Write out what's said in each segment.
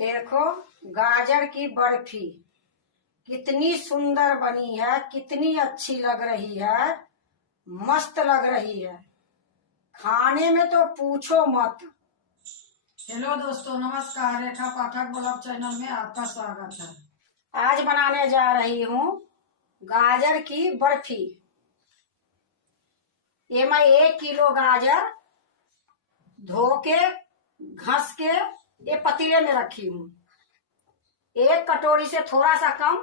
देखो, गाजर की बर्फी कितनी सुंदर बनी है, कितनी अच्छी लग रही है, मस्त लग रही है। खाने में तो पूछो मत। हेलो दोस्तों, नमस्कार। रेखा पाठक ब्लॉग चैनल में आपका स्वागत है। आज बनाने जा रही हूँ गाजर की बर्फी। ये मैं 1 किलो गाजर धो के घस के ये पतीले में रखी हूँ। 1 कटोरी से थोड़ा सा कम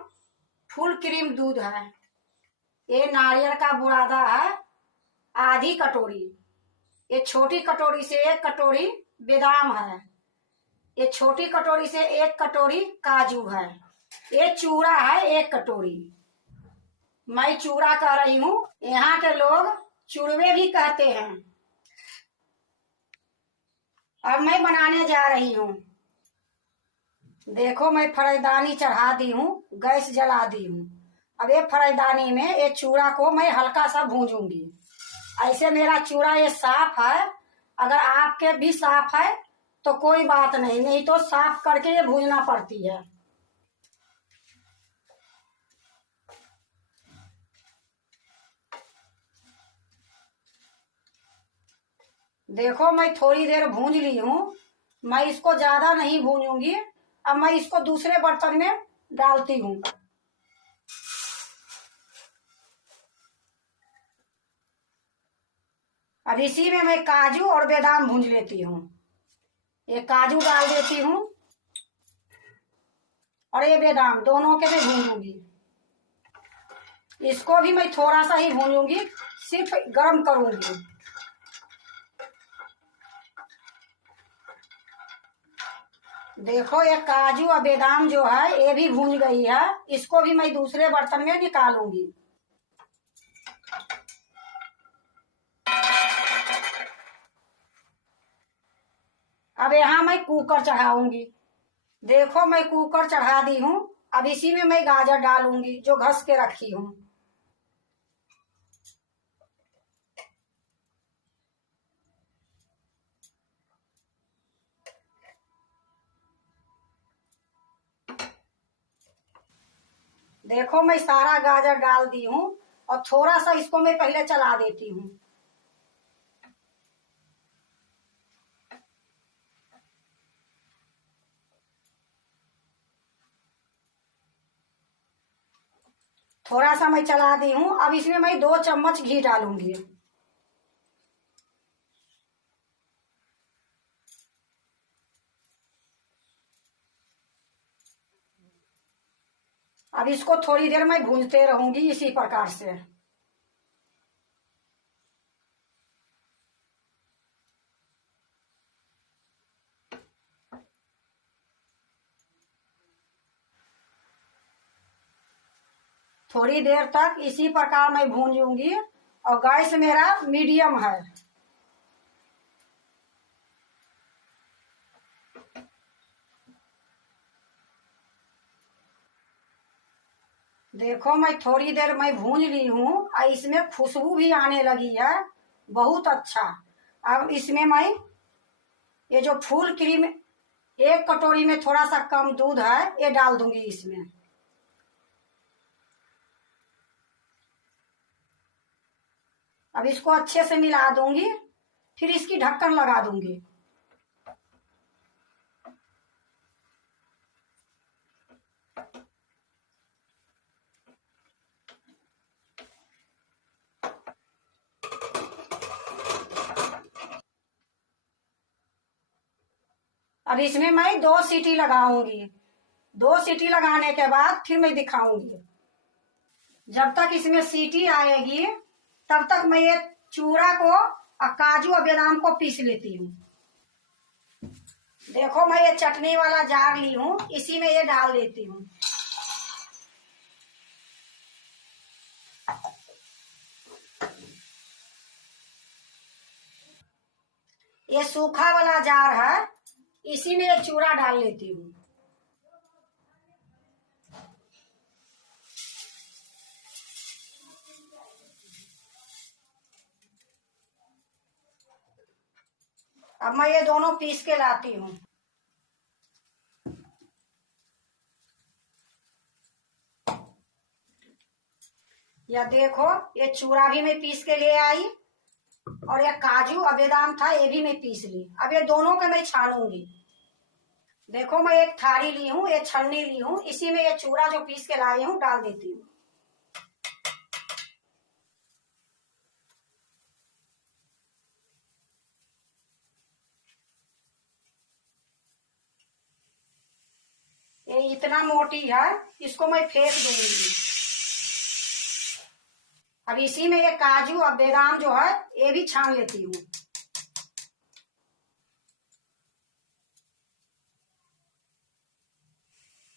फुल क्रीम दूध है। ये नारियल का बुरादा है, आधी कटोरी। ये छोटी कटोरी से 1 कटोरी बादाम है। ये छोटी कटोरी से 1 कटोरी काजू है। ये चूड़ा है 1 कटोरी। मैं चूड़ा कह रही हूँ, यहाँ के लोग चूड़वे भी कहते हैं। अब मैं बनाने जा रही हूँ। देखो, मैं फराईदानी चढ़ा दी हूँ, गैस जला दी हूँ। अब ये फराईदानी में ये चूड़ा को मैं हल्का सा भूंजूंगी। ऐसे मेरा चूड़ा ये साफ है। अगर आपके भी साफ है तो कोई बात नहीं, नहीं तो साफ करके ये भूनना पड़ती है। देखो, मैं थोड़ी देर भूंज ली हूँ। मैं इसको ज्यादा नहीं भूनूंगी। अब मैं इसको दूसरे बर्तन में डालती हूँ। अब इसी में मैं काजू और बादाम भूंज लेती हूँ। ये काजू डाल देती हूँ और ये बादाम, दोनों के मैं भूनूंगी। इसको भी मैं थोड़ा सा ही भूनूंगी, सिर्फ गरम करूंगी। देखो, ये काजू और बादाम जो है ये भी भून गई है। इसको भी मैं दूसरे बर्तन में निकालूंगी। अब यहाँ मैं कुकर चढ़ाऊंगी। देखो, मैं कुकर चढ़ा दी हूँ। अब इसी में मैं गाजर डालूंगी जो घस के रखी हूँ। देखो, मैं सारा गाजर डाल दी हूँ और थोड़ा सा इसको मैं पहले चला देती हूँ। थोड़ा सा मैं चला दी हूँ। अब इसमें मैं 2 चम्मच घी डालूंगी। अब इसको थोड़ी देर मैं भूनते रहूंगी इसी प्रकार से। थोड़ी देर तक इसी प्रकार मैं भूंजूंगी और गैस मेरा मीडियम है। देखो, मैं थोड़ी देर मैं भूंज ली हूँ और इसमें खुशबू भी आने लगी है, बहुत अच्छा। अब इसमें मैं ये जो फुल क्रीम 1 कटोरी में थोड़ा सा कम दूध है ये डाल दूंगी इसमें। अब इसको अच्छे से मिला दूंगी, फिर इसकी ढक्कन लगा दूंगी। अब इसमें मैं 2 सीटी लगाऊंगी। 2 सीटी लगाने के बाद फिर मैं दिखाऊंगी। जब तक इसमें सीटी आएगी तब तक मैं ये चूड़ा को और काजू और बादाम को पीस लेती हूँ। देखो, मैं ये चटनी वाला जार ली हूँ, इसी में ये डाल देती हूँ। ये सूखा वाला जार है, इसी में ये चूड़ा डाल लेती हूँ। अब मैं ये दोनों पीस के लाती हूँ। या देखो, ये चूड़ा भी मैं पीस के ले आई, और ये काजू और बादाम था, ये भी मैं पीस ली। अब ये दोनों को मैं छानूंगी। देखो, मैं एक थाली ली हूँ, ये छन्नी ली हूँ, इसी में ये चूड़ा जो पीस के लाई हूँ डाल देती हूँ। ये इतना मोटी है, इसको मैं फेंक दूंगी। अब इसी में ये काजू और बादाम जो है ये भी छान लेती हूँ।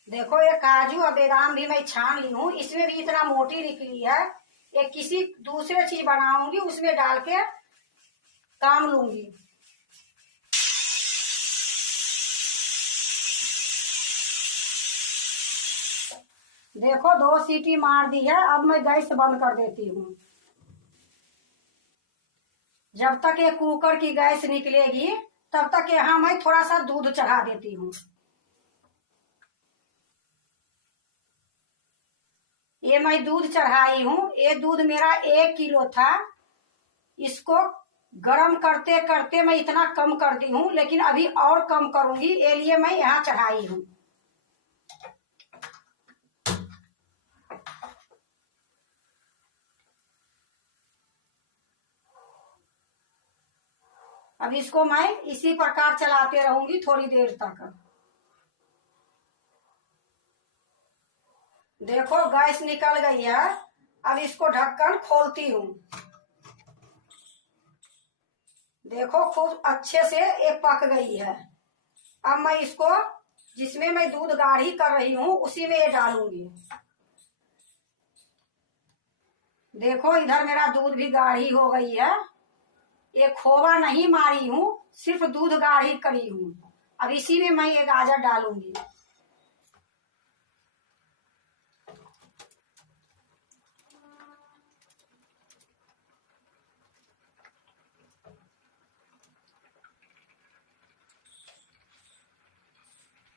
देखो, ये काजू और बादाम भी मैं छान ली हूँ, इसमें भी इतना मोटी निकली है। ये किसी दूसरे चीज बनाऊंगी, उसमें डाल के काम लूंगी। देखो, 2 सीटी मार दी है, अब मैं गैस बंद कर देती हूँ। जब तक ये कुकर की गैस निकलेगी तब तक यहाँ मैं थोड़ा सा दूध चढ़ा देती हूँ। ये मैं दूध चढ़ाई हूँ, ये दूध मेरा 1 किलो था। इसको गरम करते करते मैं इतना कम कर दी हूँ, लेकिन अभी और कम करूंगी, ये लिए मैं यहाँ चढ़ाई हूँ। अब इसको मैं इसी प्रकार चलाते रहूंगी थोड़ी देर तक। देखो, गैस निकल गई है, अब इसको ढक्कन खोलती हूँ। देखो, खूब अच्छे से ये पक गई है। अब मैं इसको, जिसमें मैं दूध गाढ़ी कर रही हूँ, उसी में ये डालूंगी। देखो, इधर मेरा दूध भी गाढ़ी हो गई है। ये खोवा नहीं मारी हूँ, सिर्फ दूध गाढ़ी करी हूँ। अब इसी में मैं ये गाजर डालूंगी।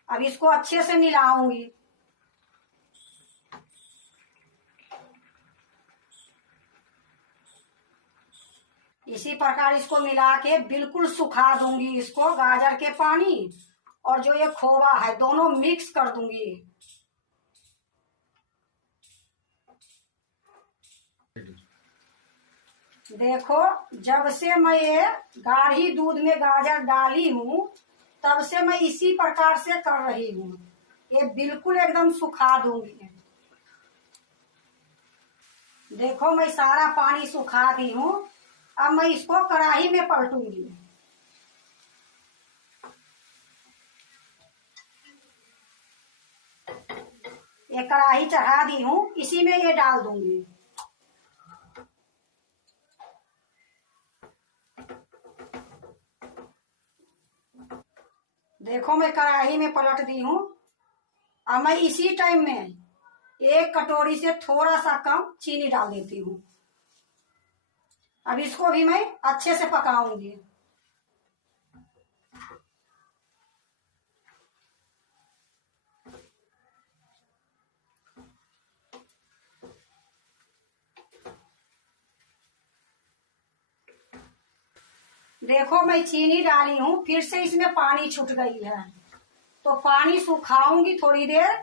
अब इसको अच्छे से मिलाऊंगी। इसी प्रकार इसको मिला के बिल्कुल सुखा दूंगी। इसको गाजर के पानी और जो ये खोवा है दोनों मिक्स कर दूंगी। देखो, जब से मैं ये गाढ़ी दूध में गाजर डाली हूँ तब से मैं इसी प्रकार से कर रही हूँ। ये बिल्कुल एकदम सुखा दूंगी। देखो, मैं सारा पानी सुखा दी हूँ। अब मैं इसको कढ़ाई में पलटूंगी। ये कढ़ाई चढ़ा दी हूँ, इसी में ये डाल दूंगी। देखो, मैं कढ़ाई में पलट दी हूँ। अब मैं इसी टाइम में 1 कटोरी से थोड़ा सा कम चीनी डाल देती हूँ। अब इसको भी मैं अच्छे से पकाऊंगी। देखो, मैं चीनी डाली हूँ, फिर से इसमें पानी छूट गई है, तो पानी सुखाऊंगी थोड़ी देर,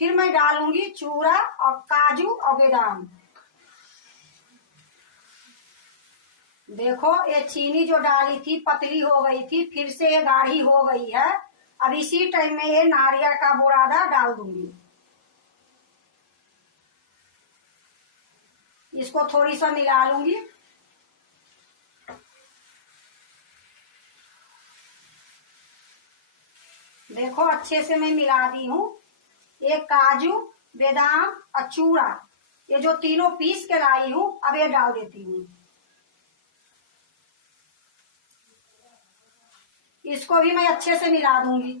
फिर मैं डालूंगी चूड़ा और काजू और बादाम। देखो, ये चीनी जो डाली थी पतली हो गई थी, फिर से ये गाढ़ी हो गई है। अब इसी टाइम में ये नारियल का बुरादा डाल दूंगी। इसको थोड़ी सा मिला लूंगी। देखो, अच्छे से मैं मिला दी हूँ। ये काजू, बादाम और चूड़ा, ये जो तीनों पीस के लाई हूँ, अब ये डाल देती हूँ। इसको भी मैं अच्छे से मिला दूंगी।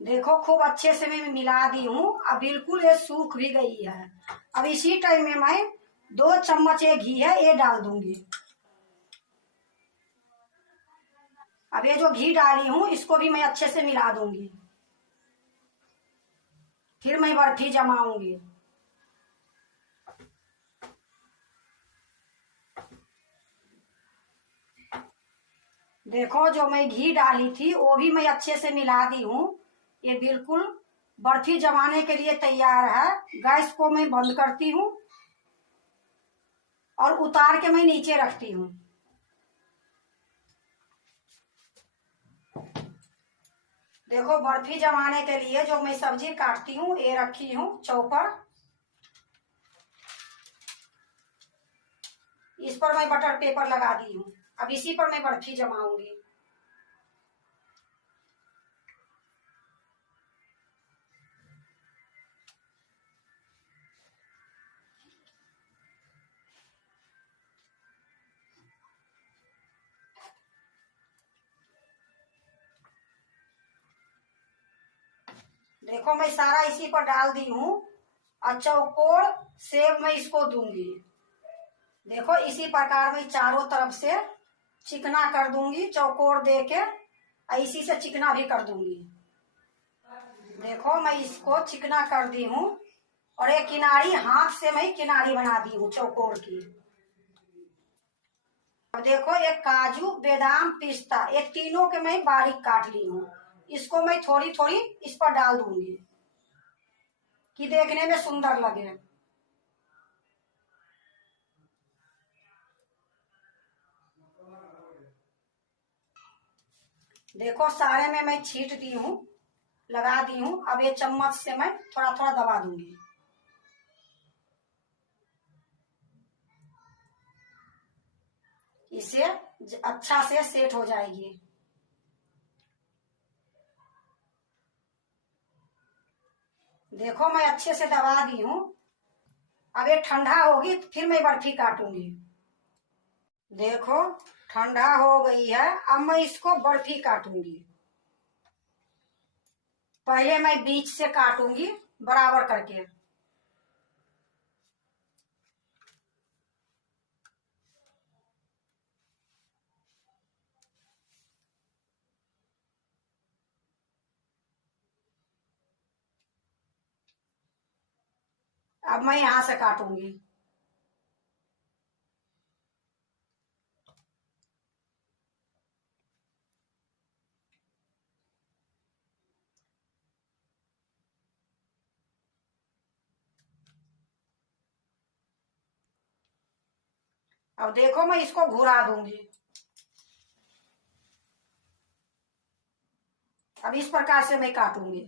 देखो, खूब अच्छे से मैं मिला दी हूँ। अब बिल्कुल ये सूख भी गई है। अब इसी टाइम में मैं 2 चम्मच ये घी है ये डाल दूंगी। अब ये जो घी डाली हूं इसको भी मैं अच्छे से मिला दूंगी, फिर मैं बर्फी जमाऊंगी। देखो जो मैं घी डाली थी वो भी मैं अच्छे से मिला दी हूँ। ये बिल्कुल बर्फी जमाने के लिए तैयार है। गैस को मैं बंद करती हूँ और उतार के मैं नीचे रखती हूँ। देखो बर्फी जमाने के लिए जो मैं सब्जी काटती हूँ ये रखी हूँ चौपर। इस पर मैं बटर पेपर लगा दी हूँ। अब इसी पर मैं बर्फी जमाऊंगी। देखो मैं सारा इसी पर डाल दी हूँ और चौकोर सेब मैं इसको दूंगी। देखो इसी प्रकार मैं चारों तरफ से चिकना कर दूंगी, चौकोर दे के और इसी से चिकना भी कर दूंगी। देखो मैं इसको चिकना कर दी हूँ और एक किनारी हाथ से मैं किनारी बना दी हूँ चौकोर की। अब देखो एक काजू, बादाम, पिस्ता ये तीनों के मैं बारीक काट ली हूँ। इसको मैं थोड़ी थोड़ी इस पर डाल दूंगी कि देखने में सुंदर लगे। देखो सारे में मैं छीट दी हूँ, लगा दी हूँ। अब ये चम्मच से मैं थोड़ा थोड़ा दबा दूंगी। इससे अच्छा से सेट हो जाएगी। देखो मैं अच्छे से दबा दी हूँ। अब ये ठंडा होगी फिर मैं बर्फी काटूंगी। देखो ठंडा हो गई है, अब मैं इसको बर्फी काटूंगी। पहले मैं बीच से काटूंगी बराबर करके। अब मैं यहां से काटूंगी। अब देखो मैं इसको घुरा दूंगी। अब इस प्रकार से मैं काटूंगी।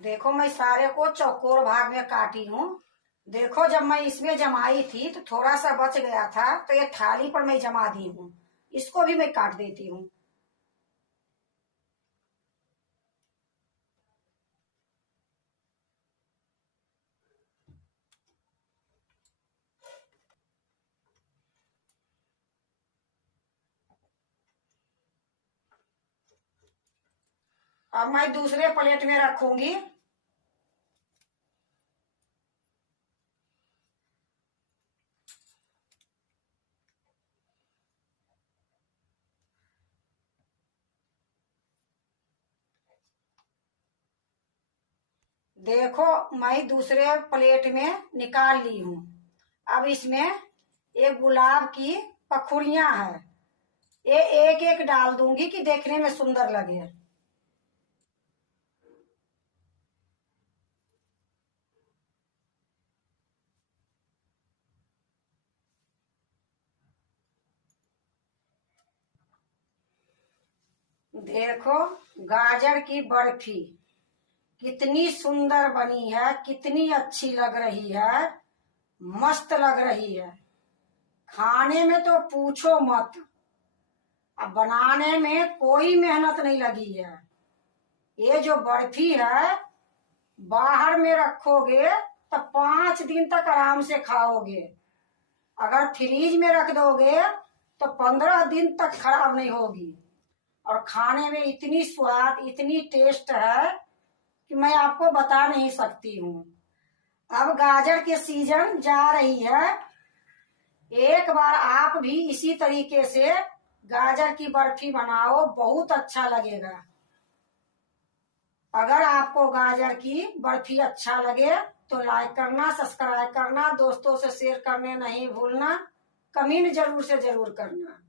देखो मैं सारे को चौकोर भाग में काटी हूँ। देखो जब मैं इसमें जमाई थी तो थोड़ा सा बच गया था तो ये थाली पर मैं जमा दी हूँ। इसको भी मैं काट देती हूँ। अब मैं दूसरे प्लेट में रखूंगी। देखो मैं दूसरे प्लेट में निकाल ली हूँ। अब इसमें एक गुलाब की पखुड़ियां है, ये एक एक डाल दूंगी कि देखने में सुंदर लगे। देखो गाजर की बर्फी कितनी सुंदर बनी है, कितनी अच्छी लग रही है, मस्त लग रही है। खाने में तो पूछो मत। अब बनाने में कोई मेहनत नहीं लगी है। ये जो बर्फी है बाहर में रखोगे तो 5 दिन तक आराम से खाओगे। अगर फ्रीज में रख दोगे तो 15 दिन तक खराब नहीं होगी। और खाने में इतनी स्वाद, इतनी टेस्ट है कि मैं आपको बता नहीं सकती हूँ। अब गाजर के सीजन जा रही है, एक बार आप भी इसी तरीके से गाजर की बर्फी बनाओ, बहुत अच्छा लगेगा। अगर आपको गाजर की बर्फी अच्छा लगे तो लाइक करना, सब्सक्राइब करना, दोस्तों से शेयर करने नहीं भूलना, कमेंट जरूर से जरूर करना।